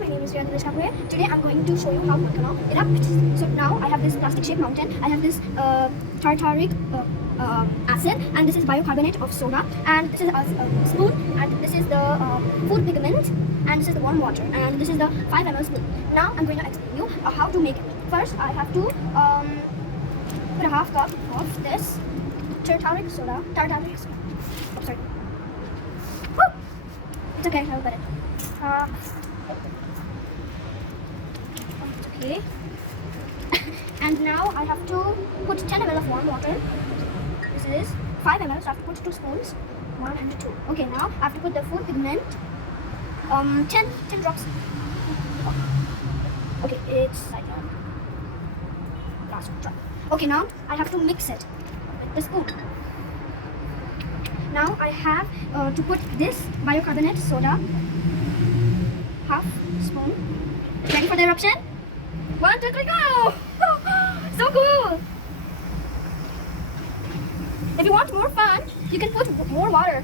everyone, my name is Riya. Today I'm going to show you how volcano erupts. So now I have this plastic shaped mountain, I have this tartaric acid, and this is bicarbonate of soda, and this is a spoon, and this is the food pigment, and this is the warm water, and this is the 5 ml spoon. Now I'm going to explain you how to make it. First I have to put a half cup of this tartaric soda. Oh, sorry. Woo! It's okay, I'll put it. It's okay. And now I have to put 10 ml of warm water. This is 5 ml, so I have to put 2 spoons. 1 and 2. Okay, now I have to put the food pigment. 10 drops. Okay, it's like last drop. Okay, now I have to mix it with the spoon. Now I have to put this bicarbonate soda, half spoon. Ready for the eruption? 1, 2, 3, go! So cool! If you want more fun, you can put more water.